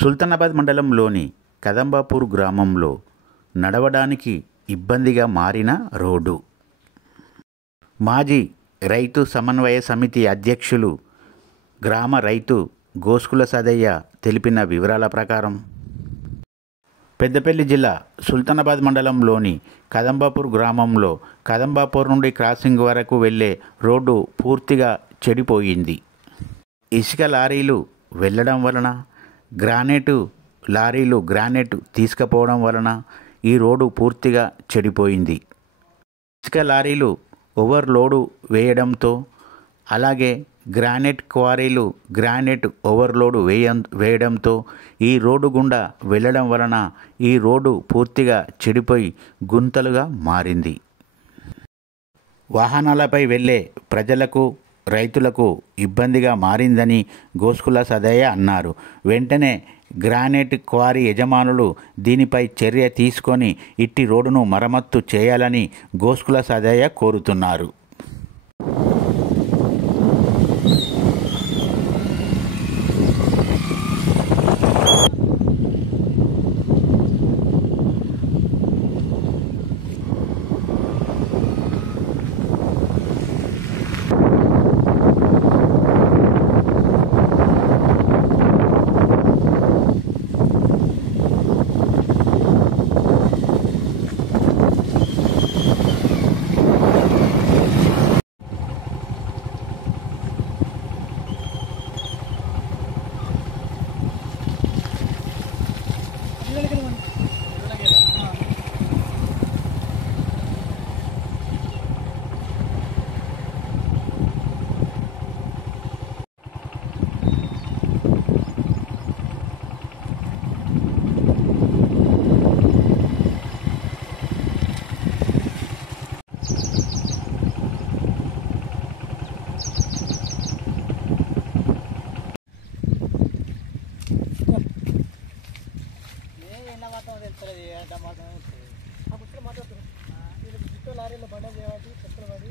సుల్తానాబాద్ మండలంలోని కదంబాపూర్ గ్రామంలో నడవడానికి ఇబ్బందిగా మారిన రోడ్డు. మాజీ రైతు సమన్వయ సమితి అధ్యక్షులు గ్రామ రైతు గోస్కుల సదయ్య తెలిపిన వివరాల ప్రకారం పెద్దపల్లి జిల్లా సుల్తానాబాద్ మండలంలోని కదంబాపూర్ గ్రామంలో కదంబాపూర్ నుండి క్రాసింగ్ వరకు వెళ్ళే రోడ్డు పూర్తిగా చెడిపోయింది. ఇసుక లారీలు వెళ్ళడం వలన గ్రానైట్ తీసుకుపోవడం వలన ఈ రోడ్డు పూర్తిగా చెడిపోయింది. ఇసుక లారీలు ఓవర్లోడు వేయడంతో, అలాగే గ్రానైట్ క్వారీలు గ్రానైట్ ఓవర్లోడ్ వేయడంతో ఈ రోడ్డు గుండా వెళ్ళడం వలన ఈ రోడ్డు పూర్తిగా చెడిపోయి గుంతలుగా మారింది. వాహనాలపై వెళ్ళే ప్రజలకు, రైతులకు ఇబ్బందిగా మారిందని గోస్కుల సదయ్య అన్నారు. వెంటనే గ్రానైట్ క్వారీ యజమానులు దీనిపై చర్య తీసుకొని ఇట్టి రోడ్డును మరమ్మత్తు చేయాలని గోస్కుల సదయ్య కోరుతున్నారు. లారీలో బండ చేయాలి చెక్కలు పడి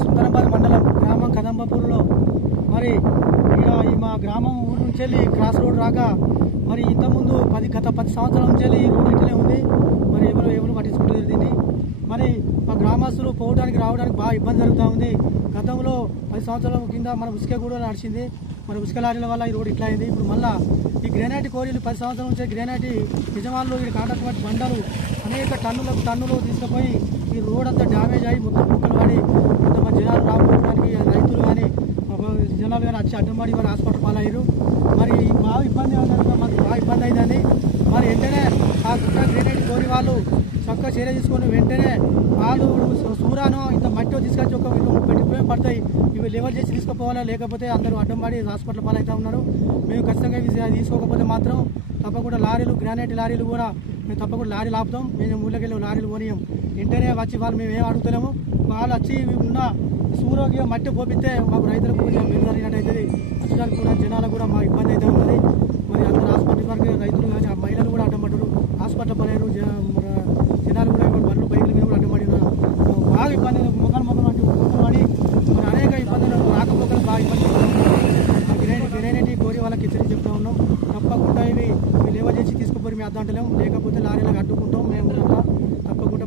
సుల్తానాబాద్ మండలం గ్రామం కదంబాపూర్లో మరి ఈ మా గ్రామం ఊరు నుంచి వెళ్ళి క్రాస్ రోడ్ రాక మరి ఇంతకుముందు గత 10 సంవత్సరాల నుంచి వెళ్ళి ఈ రోడ్ ఇట్లనే ఉంది. మరి ఎవరు పట్టించుకుంటారు దీన్ని. మరి మా గ్రామస్తులు పోవడానికి రావడానికి బాగా ఇబ్బంది జరుగుతూ ఉంది. గతంలో 10 సంవత్సరాల కింద మన ఉసుక కూడా నడిచింది. మరి ఉసుక లారీల వల్ల ఈ రోడ్ ఇట్లా అయింది. ఇప్పుడు మళ్ళీ ఈ గ్రానైట్ కోరీలు 10 సంవత్సరాల నుంచి గ్రానైట్ యజమానులు ఈ కాంట్రాక్ట్ బండలు అనేక టన్నులు తీసుకుపోయి ఈ రోడ్ అంతా డ్యామేజ్ అయ్యి మొత్తం ముక్కలు పడి కొంతమంది జనాలు రావడానికి రైతులు కానీ జనాలు కానీ వచ్చి అడ్డంపడి వారు హాస్పిటల్ పాలయ్యారు. మరి బాగా ఇబ్బంది మాకు బాగా ఇబ్బంది అయిందని మరి వెంటనే ఆ గుట్ట గ్రానైట్ కోరి వాళ్ళు చక్కగా చర్య తీసుకొని వెంటనే వాళ్ళు సూరానో ఇంత మట్టి తీసుకొచ్చి ఒక 20 పడతాయి ఇవి లెవెల్ చేసి తీసుకుపోవాలా, లేకపోతే అందరూ అడ్డం పడి హాస్పిటల్ పాలవుతూ ఉన్నారు. మేము ఖచ్చితంగా తీసుకోకపోతే మాత్రం తప్పకుండా లారీలు గ్రానైట్ లారీలు కూడా మేము తప్పకుండా లారీలు ఆపుతాం. మేము ఊళ్ళకెళ్ళి లారీలు కొనియం. వెంటనే వచ్చి వాళ్ళు మేము ఏం అడుగుతలేము. వాళ్ళు వచ్చి ఉన్న సూర్యోగ్యం మట్టి పోపిస్తే మాకు రైతులకు కొంచెం మేలు జరిగినట్టు అవుతుంది. వచ్చడానికి కూడా జనాలకు కూడా మాకు ఇబ్బంది అయితే ఉన్నది. మరి అందరూ హాస్పిటల్ వరకు రైతులు కానీ మహిళలు కూడా అడ్డంపడ్డారు, హాస్పిటల్ పడలేరు. జనాలు కూడా బండ్లు బైకుల మీద కూడా అడ్డంపడి బాగా ఇబ్బంది మొక్కలు అంటే పడి మరి అనేక ఇబ్బందులు రాకపోకలు బాగా ఇబ్బంది గ్రానైట్ కోరి వాళ్ళకి హెచ్చరిక చెప్తా ఉన్నాం. తప్పకుండా ఇవి లేవ చేసి తీసుకుపోయి మేము అద్దంటలేము, లేకపోతే లారీలకు అడ్డుకుంటాం. మేము తప్పకుండా